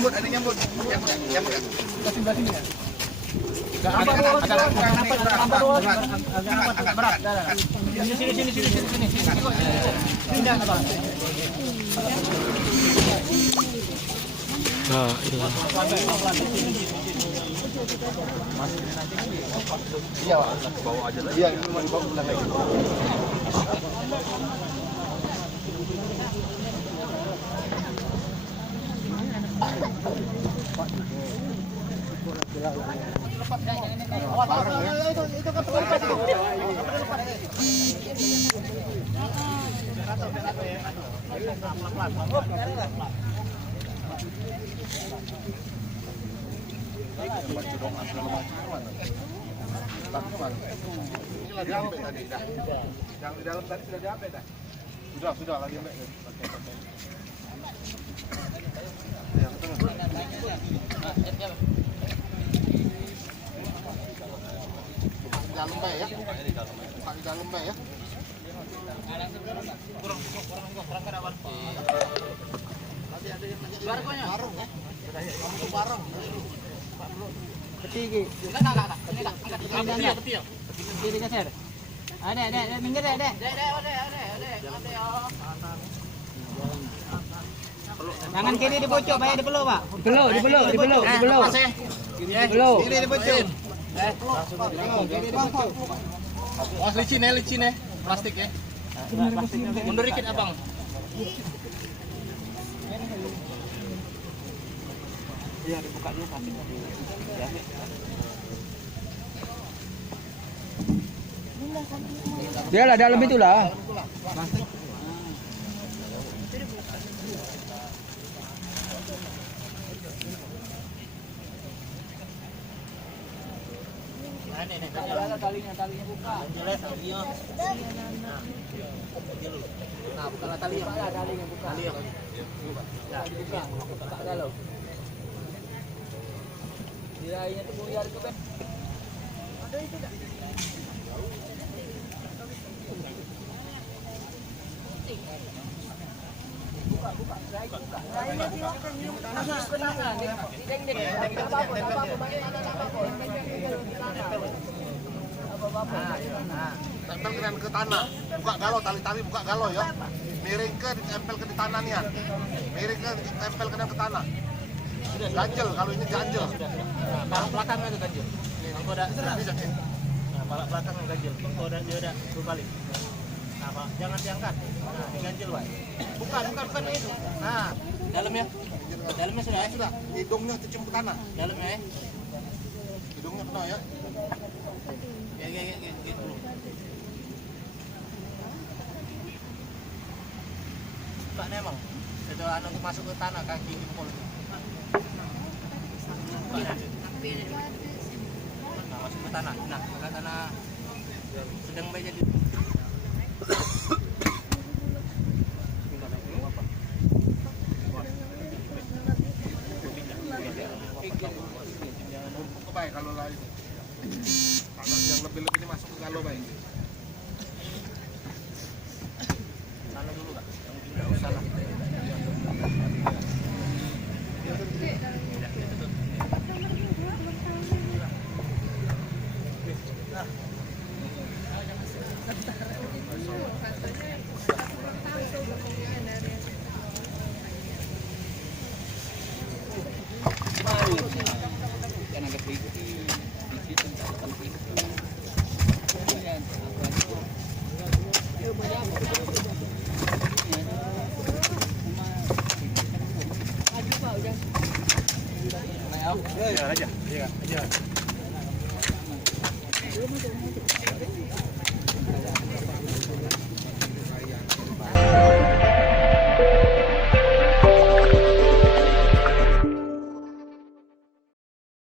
nyambut, ada nyambut. Nyambut. Sebelah sini ya. Agak berat. Sini. Nah, iya. Iya, bawa aja lagi. Iya, ini mau dibawa pulang lagi. Sudah diambil tadi dah. Yang di dalam tadi sudah diambil dah. Sudah lagi ambil. Yang tengah. Dalam bay ya. Buka di dalam bay ya. Kurang kada warung. Nanti ada yang nanya. Warung ya. Warung. Peti. Enggak. Ini kasir. Ada, minggir ada. Tangan kiri dibocok, bayar dipeluk, Pak. Dipeluk. Kiri dibocok. Oh, licin ya. Plastik ya. Mundur dikit, Abang. Iya, dibuka dulu plastiknya. Biarlah dalam itulah. Talinya buka. Nah, bukalah talinya. Talinya buka. Ya, buka. Ada loh. Diraihnya tuh buyar ke ben. Ada itu enggak? Buka. Raihnya silakan. Tempel ke tanah. Buka galau, tali-tali buka galau ya. Miring ke ditempel ke di tanah nih. Miring ke ditempel ke tanah. Ganjel, kalau ini ganjel. Palak belakang itu ganjel. Kalau ada Bisa sih. nah, palak belakang ganjel. Kalau ada dia ada dua kali. Nah, Pak, jangan diangkat. Nah, diganjel, Pak. Bukan itu. Nah, dalamnya. Dalamnya sudah ya? Sudah, hidungnya kecium ke tanah. Dalamnya ya. Hidungnya kena ya. Ya. Pak memang. Itu untuk masuk ke tanah kaki jempol itu. Nah, masuk ke tanah. Nah, ke tanah sedang baik jadi. Baik kalau lain. Tanah yang lebih ini masuk ke galau baik. Tanah dulu, Kak. Enggak usah lah.